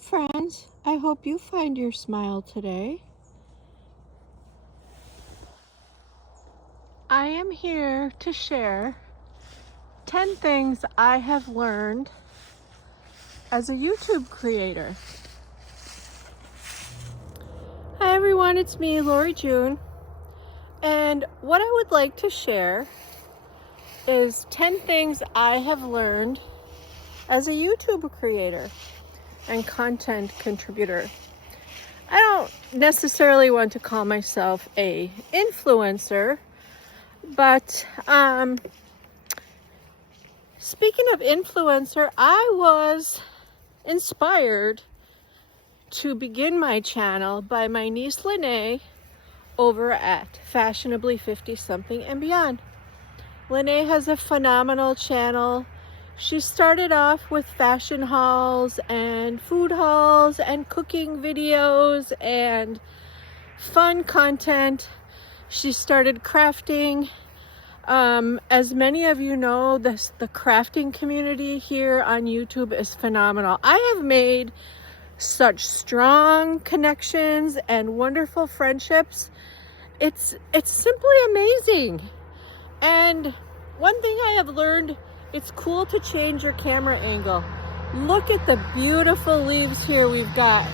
friends, I hope you find your smile today. I am here to share 10 things I have learned as a YouTube creator. Hi everyone, it's me, Lori June, and what I would like to share is 10 things I have learned as a YouTube creator and content contributor. I don't necessarily want to call myself a influencer, but speaking of influencer, I was inspired to begin my channel by my niece Linnae over at Fashionably 50 Something and Beyond. Linnae has a phenomenal channel. She started off with fashion hauls and food hauls and cooking videos and fun content. She started crafting. As many of you know, the crafting community here on YouTube is phenomenal. I have made such strong connections and wonderful friendships. It's simply amazing. And one thing I have learned, it's cool to change your camera angle. Look at the beautiful leaves here we've got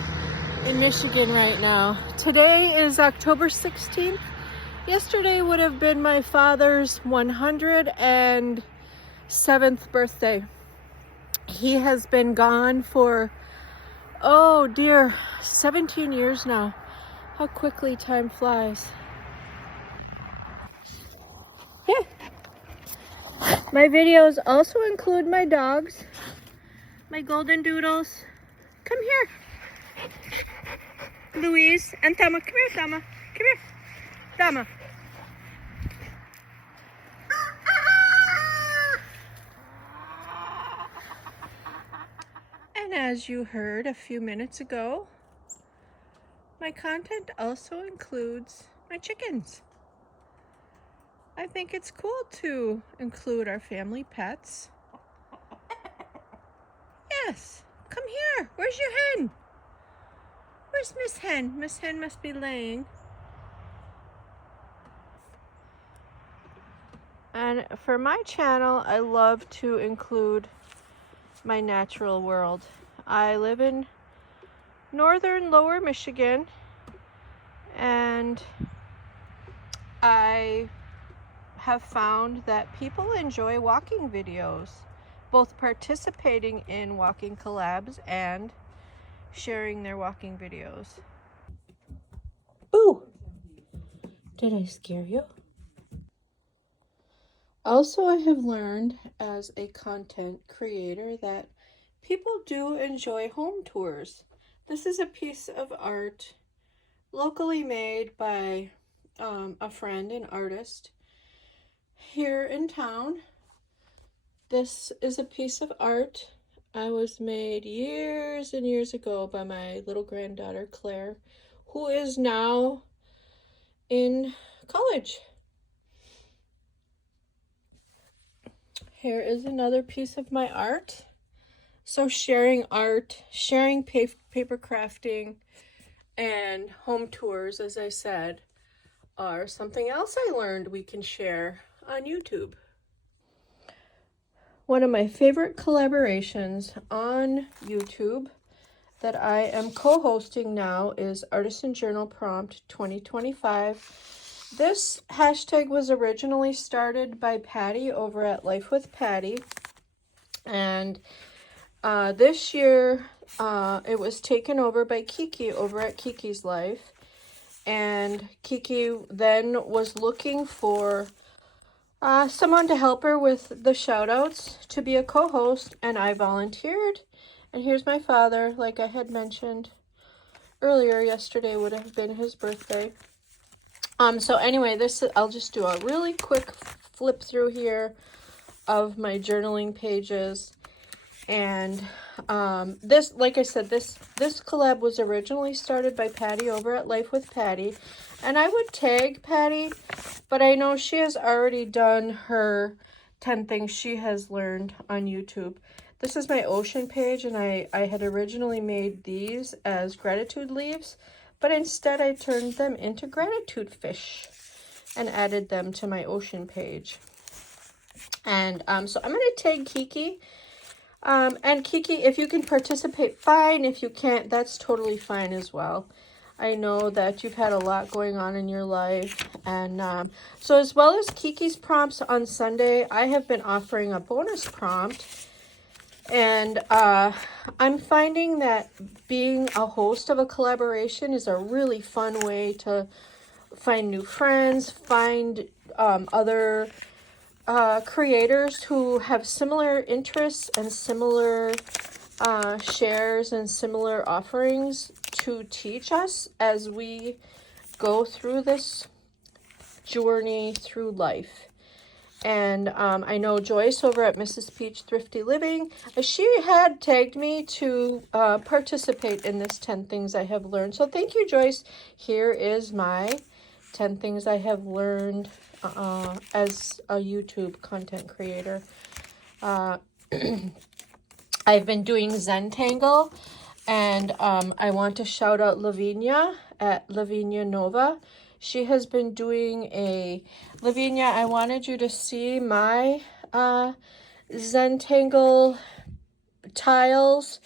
in Michigan right now. Today is October 16th. Yesterday would have been my father's 107th birthday. He has been gone for, oh dear, 17 years now. How quickly time flies. Yeah. My videos also include my dogs, my golden doodles. Come here. Louise and Tama. Come here, Tama. Come here. Tama. And as you heard a few minutes ago, my content also includes my chickens. I think it's cool to include our family pets. Yes, come here. Where's your hen? Where's Miss Hen? Miss Hen must be laying. And for my channel, I love to include my natural world. I live in northern lower Michigan, and I have found that people enjoy walking videos, both participating in walking collabs and sharing their walking videos. Boo! Did I scare you? Also, I have learned as a content creator that people do enjoy home tours. This is a piece of art locally made by a friend, an artist here in town. This is a piece of art I was made years and years ago by my little granddaughter Claire, who is now in college. Here is another piece of my art. So sharing art, sharing paper crafting, and home tours, as I said, are something else I learned we can share on YouTube. One of my favorite collaborations on YouTube that I am co-hosting now is Artisan Journal Prompt 2025. This hashtag was originally started by Patty over at Life with Patty, and this year it was taken over by Kiki over at Kiki's Life, and Kiki then was looking for someone to help her with the shout outs to be a co-host, and I volunteered. And here's my father, like I had mentioned earlier. Yesterday would have been his birthday. So anyway, I'll just do a really quick flip through here of my journaling pages. And this, like I said, this collab was originally started by Patty over at Life with Patty, and I would tag Patty, but I know she has already done her 10 things she has learned on YouTube. This is my ocean page, and I had originally made these as gratitude leaves, but instead I turned them into gratitude fish and added them to my ocean page. And so I'm going to tag Kiki. And Kiki, if you can participate, fine. If you can't, that's totally fine as well. I know that you've had a lot going on in your life. And so as well as Kiki's prompts on Sunday, I have been offering a bonus prompt. And I'm finding that being a host of a collaboration is a really fun way to find new friends, find other creators who have similar interests and similar shares and similar offerings to teach us as we go through this journey through life. And I know Joyce over at Mrs. Peach Thrifty Living, she had tagged me to participate in this 10 things I have learned. So thank you, Joyce. Here is my 10 things I have learned as a YouTube content creator. I've been doing Zentangle, and I want to shout out Lavinia at Lavinia Nova. She has been doing a... Lavinia, I wanted you to see my Zentangle tiles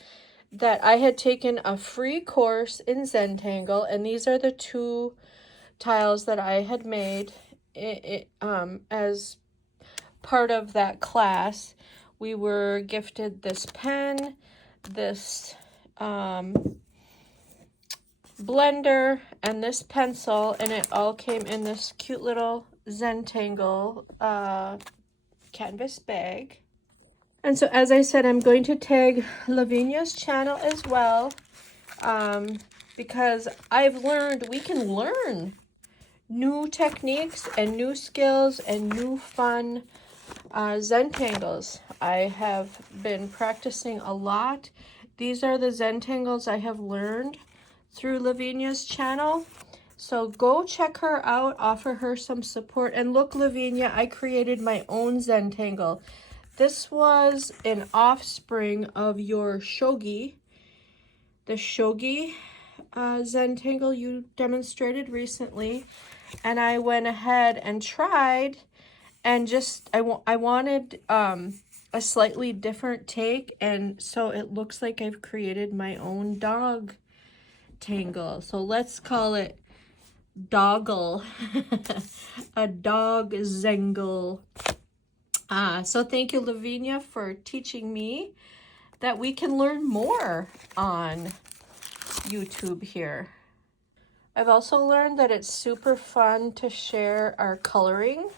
that I had taken a free course in Zentangle, and these are the 2 tiles that I had made as part of that class. We were gifted this pen, this blender, and this pencil, and it all came in this cute little Zentangle canvas bag. And so, as I said, I'm going to tag Lavinia's channel as well, because I've learned we can learn new techniques and new skills and new fun Zentangles. I have been practicing a lot. These are the Zentangles I have learned through Lavinia's channel. So go check her out, offer her some support. And look, Lavinia, I created my own Zentangle. This was an offspring of your shogi, the shogi Zentangle you demonstrated recently. And I went ahead and tried, and just I wanted a slightly different take, and so it looks like I've created my own dog tangle. So let's call it doggle, a dog zengle. So thank you, Lavinia, for teaching me that we can learn more on YouTube here. I've also learned that it's super fun to share our coloring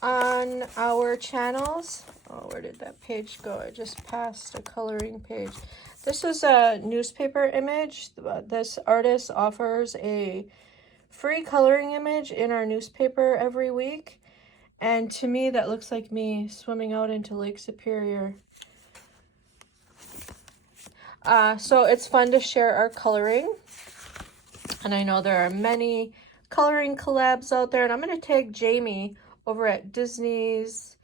on our channels. Oh, where did that page go? I just passed a coloring page. This is a newspaper image. This artist offers a free coloring image in our newspaper every week. And to me, that looks like me swimming out into Lake Superior. So it's fun to share our coloring. And I know there are many coloring collabs out there. And I'm going to tag Jamie over at Disney's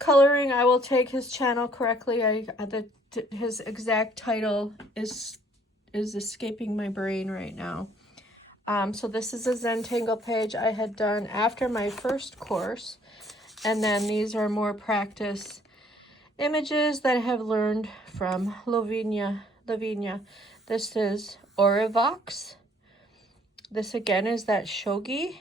Coloring. I will tag his channel correctly. His exact title is escaping my brain right now. So this is a Zentangle page I had done after my first course. And then these are more practice images that I have learned from Lavinia. This is Orivox. This again is that shogi.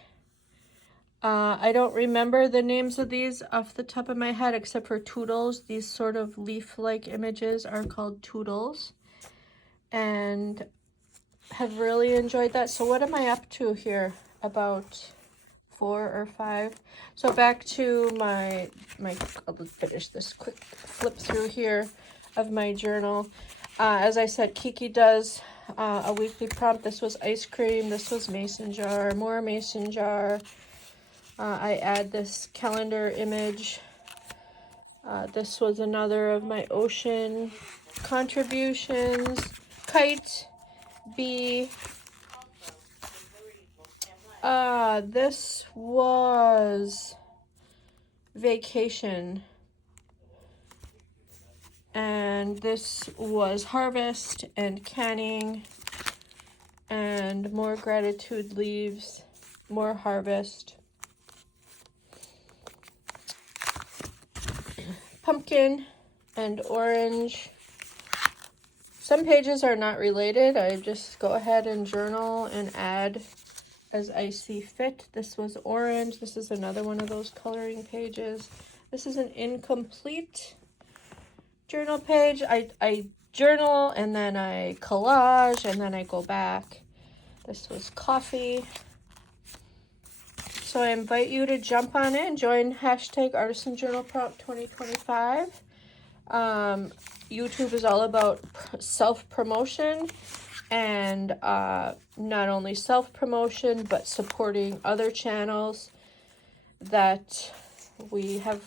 I don't remember the names of these off the top of my head except for Toodles. These sort of leaf-like images are called Toodles. And have really enjoyed that. So what am I up to here? About 4 or 5. So back to my I'll finish this quick flip through here of my journal. As I said, Kiki does a weekly prompt. This was ice cream. This was mason jar. More mason jar. I add this calendar image. This was another of my ocean contributions. Kite. Bee. This was vacation. and this was harvest and canning and more gratitude leaves, more harvest, pumpkin and orange. Some pages are not related. I just go ahead and journal and add as I see fit. This was orange. This is another one of those coloring pages. This is an incomplete journal page. I journal and then I collage and then I go back. This was coffee. So I invite you to jump on in, join hashtag Artisan Journal Prompt 2025. YouTube is all about self-promotion, and not only self-promotion, but supporting other channels that we have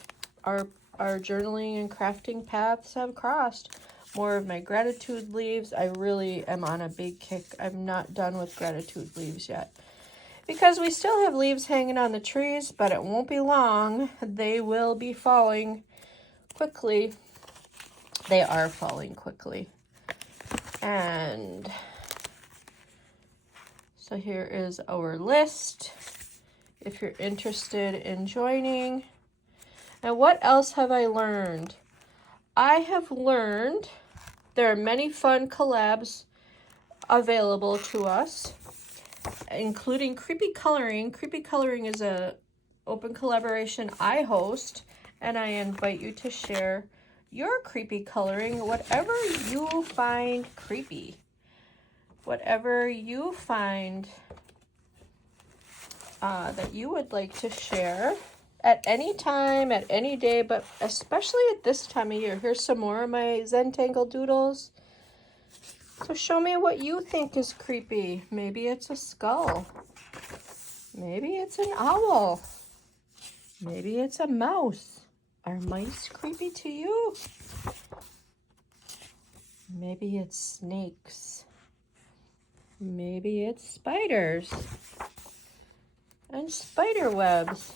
our journaling and crafting paths have crossed. More of my gratitude leaves. I really am on a big kick. I'm not done with gratitude leaves yet, because we still have leaves hanging on the trees, but it won't be long. They will be falling quickly. They are falling quickly. And so here is our list, if you're interested in joining. And what else have I learned? I have learned there are many fun collabs available to us, including Creepy Coloring. Creepy Coloring is a open collaboration I host, and I invite you to share your creepy coloring, whatever you find creepy, whatever you find that you would like to share at any time, at any day, but especially at this time of year. Here's some more of my Zentangle doodles. So show me what you think is creepy. Maybe it's a skull. Maybe it's an owl. Maybe it's a mouse. Are mice creepy to you? Maybe it's snakes. Maybe it's spiders and spider webs.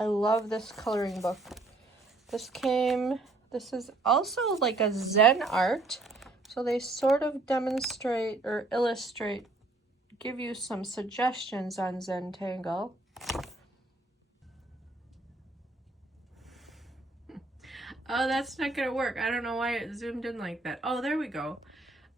I love this coloring book. This is also like a Zen art. So they sort of demonstrate or illustrate, give you some suggestions on Zentangle. Oh, that's not gonna work. I don't know why it zoomed in like that. Oh, there we go.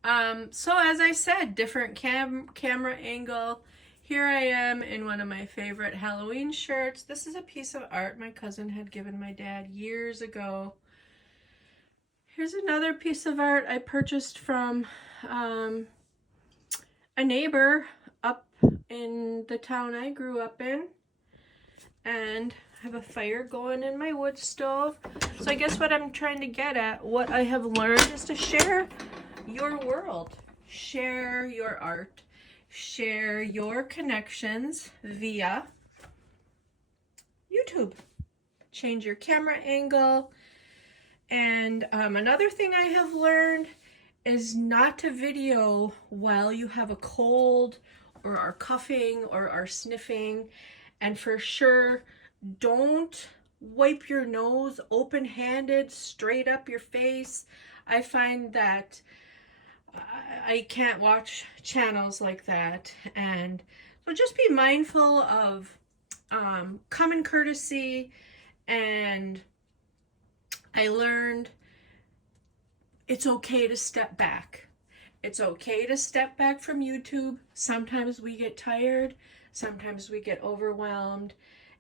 So as I said, different camera angle. Here I am in one of my favorite Halloween shirts. This is a piece of art my cousin had given my dad years ago. Here's another piece of art I purchased from a neighbor up in the town I grew up in. And I have a fire going in my wood stove. So I guess what I'm trying to get at, what I have learned, is to share your world. Share your art. Share your connections via YouTube. Change your camera angle. And another thing I have learned is not to video while you have a cold or are coughing or are sniffing. And for sure, don't wipe your nose open-handed straight up your face. I find that I can't watch channels like that. And so just be mindful of common courtesy. And I learned it's okay to step back. It's okay to step back from YouTube. Sometimes we get tired. Sometimes we get overwhelmed.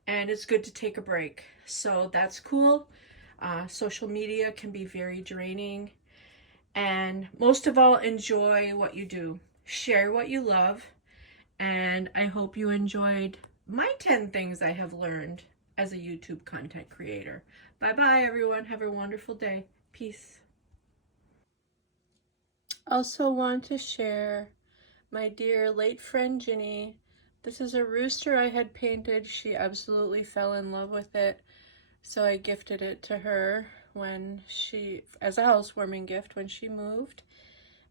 And it's good to take a break. So that's cool. Social media can be very draining. And most of all, enjoy what you do. Share what you love. And I hope you enjoyed my 10 things I have learned as a YouTube content creator. Bye-bye, everyone. Have a wonderful day. Peace. Also want to share my dear late friend Ginny. This is a rooster I had painted. She absolutely fell in love with it. So I gifted it to her when she, as a housewarming gift when she moved.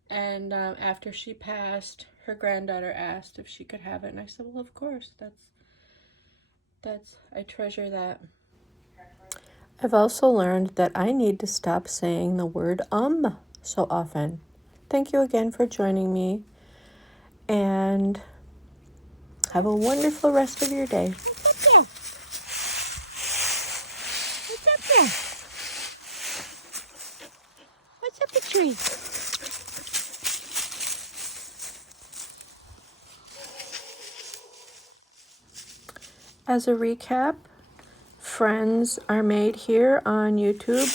And after she passed, her granddaughter asked if she could have it. And I said, well, of course. I treasure that. I've also learned that I need to stop saying the word so often. Thank you again for joining me, and have a wonderful rest of your day. What's up there? What's up there? What's up the tree? As a recap, friends are made here on YouTube.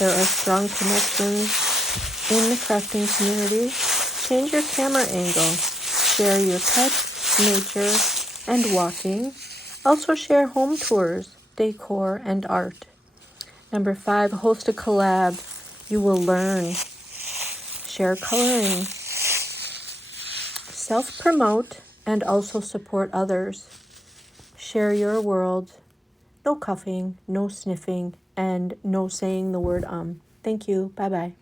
There are strong connections in the crafting community. Change your camera angle. Share your pets, nature, and walking. Also share home tours, decor, and art. Number 5, host a collab. You will learn. Share coloring. Self-promote and also support others. Share your world. No cuffing, no sniffing, and no saying the word Thank you. Bye-bye.